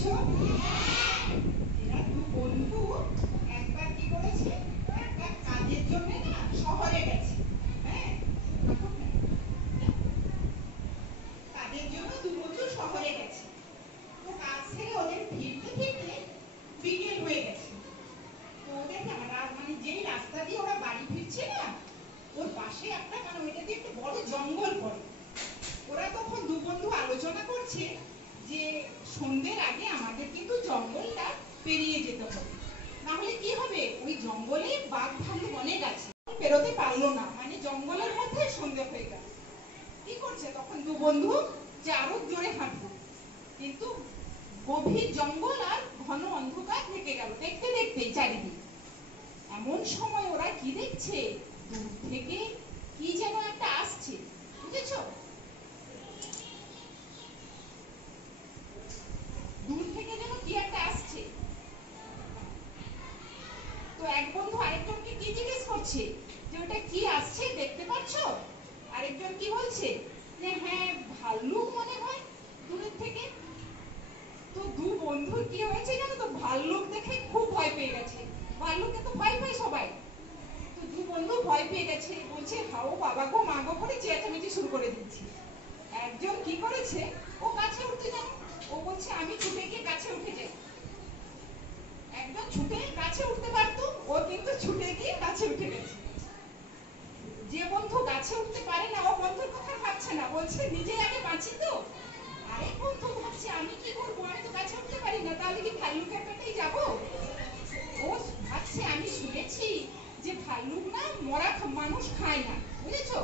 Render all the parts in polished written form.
পারছো? এরা দু বন্ধু একবার কি করেছে, একটা কাজের জন্য না শহরে গেছে। হ্যাঁ, কাজের জন্য দু বন্ধু শহরে গেছে। তো কাজ থেকে ওদের ফিরতে ফিরতে বিকেল হয়ে গেছে। তো ওদের না মানে যেই রাস্তা দিয়ে ওরা বাড়ি ফিরছে না, ওর পাশে একটা মানে ওইটা দিয়ে একটা বড় জঙ্গল পড়ে। ওরা তখন দু বন্ধু আলোচনা করছে যে সন্ধ্যের আগে আমাদের কিন্তু জঙ্গলটা পেরিয়ে যেতে হবে, না হলে কি হবে, ওই জঙ্গলে বাঘ ভাল্লুক অনেক আছে। পেরোতে পারলো না, মানে জঙ্গলের মধ্যে সন্ধ্যে হয়ে গেল। কি করছে তখন দু বন্ধু, যে আরো জোরে হাঁটবো, কিন্তু গভীর জঙ্গল আর ঘন অন্ধকার থেকে গেল দেখতে দেখতেই চারিদিক। এমন সময় ওরা কি দেখছে, দূর থেকে কি যেন একটা আসছে, বুঝেছো? দূর থেকে যেন কি একটা আসছে। তো এক বন্ধু আরেকজনকে কি জিজ্ঞেস করছে, যে ওটা কি আসছে দেখতে পাচ্ছো? আরেকজন কি বলছে, যে হ্যাঁ ভাল্লুক মনে হয় দূরের থেকে। তো দু বন্ধুর কি হয়েছে জানো তো, ভাল্লুক দেখে খুব ভয় পেয়ে গেছে। ভাল্লুককে তো ভয় পায় সবাই। তো দু বন্ধু ভয় পেয়ে গেছে, বলছে হাও বাবা গো মা গো করে চেঁচামেচি শুরু করে দিচ্ছে। একজন কি করেছে, ও গাছে উঠতে জানো, ও বলছে আমি ছুটে গিয়ে গাছে উঠে যাই। একজন ছুটে গাছে উঠতে পারতো, ও কিন্তু ছুটে গিয়ে গাছে উঠে গেছে। যে বন্ধু গাছে উঠতে পারে না, ও বন্ধুর কথা ভাবছে না, বলছে নিজে আগে বাঁচি তো। আরেক বন্ধু ভাবছে আমি কি করবো, আমি তো গাছে উঠতে পারি না, তাহলে কি ভাল্লুকের পেটেই যাবো। ও ভাবছে আমি শুনেছি যে ভাল্লুক না মরা মানুষ খায় না, বুঝেছো?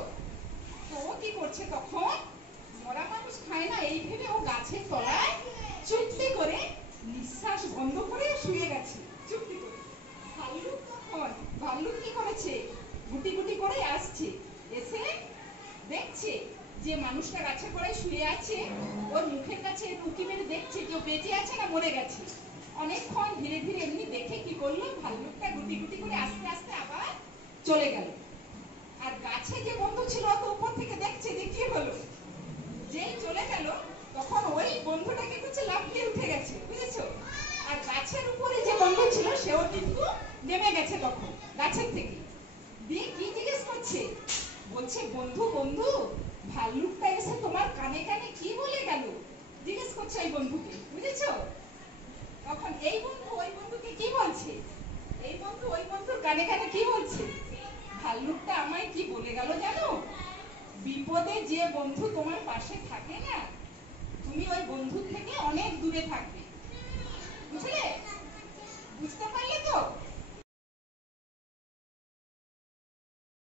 তো ও কি করছে তখন, মরা মানুষ খায় না এই ভেবে ও গাছের তলায় চুপটি করে নিঃশ্বাস বন্ধ করে শুয়ে গেছে, চুপটি করে। ভাল্লুক তখন, ভাল্লুক কি করেছে, গুটি গুটি করে আসছে, এসে দেখছে যে মানুষটা গাছের গোড়ায় শুয়ে আছে, ওর মুখের কাছে উঁকি মেরে দেখছে কেউ বেঁচে আছে না মরে গেছে। অনেকক্ষণ ধীরে ধীরে এমনি দেখে কি করলো, ভাল্লুকটা গুটি গুটি করে আস্তে আস্তে আবার চলে গেল। আর গাছে যে বন্ধু ছিল অত উপর থেকে দেখছে যে কি হলো, যেই চলে গেল তখন ওই বন্ধুটাকে কিছু লাফিয়ে উঠে গেছে, বুঝেছো? আর গাছের উপরে যে বন্ধু ছিল সেও কিন্তু নেমে গেছে তখন গাছের থেকে। দিয়ে কি জিজ্ঞেস করছে, বলছে বন্ধু বন্ধু ভাল্লুকটা এসে তোমার কানে কানে কি বলে গেল, জিজ্ঞেস করছে এই বন্ধুকে, বুঝেছো? তখন এই বন্ধু ওই বন্ধুকে কি বলছে, এই বন্ধু ওই বন্ধুর কানে কানে কি বলছে, ভাল্লুকটা আমায় কি বলে গেল জানো, বিপদে যে বন্ধু তোমার পাশে থাকে না, তুমি ওই বন্ধুর থেকে অনেক দূরে থাকবে।